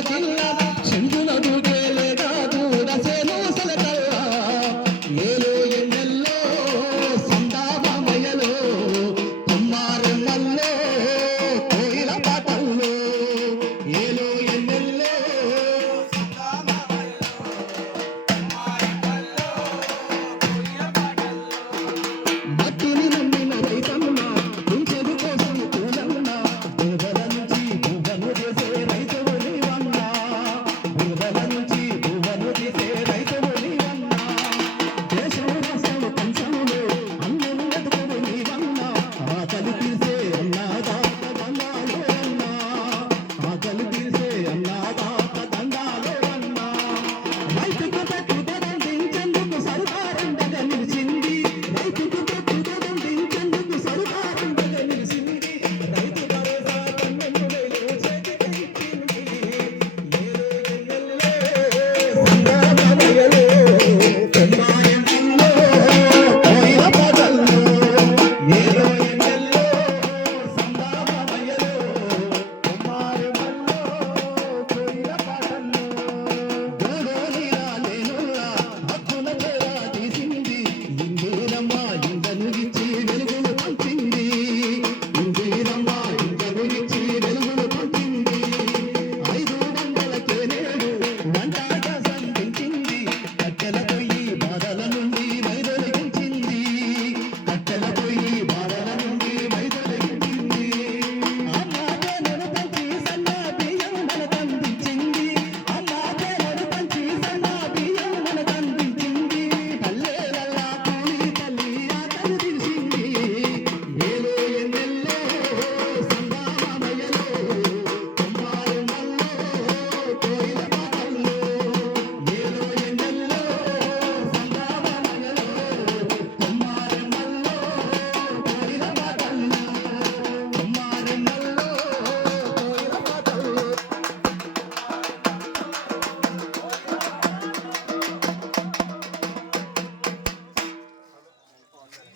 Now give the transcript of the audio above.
Thank you. I'm not.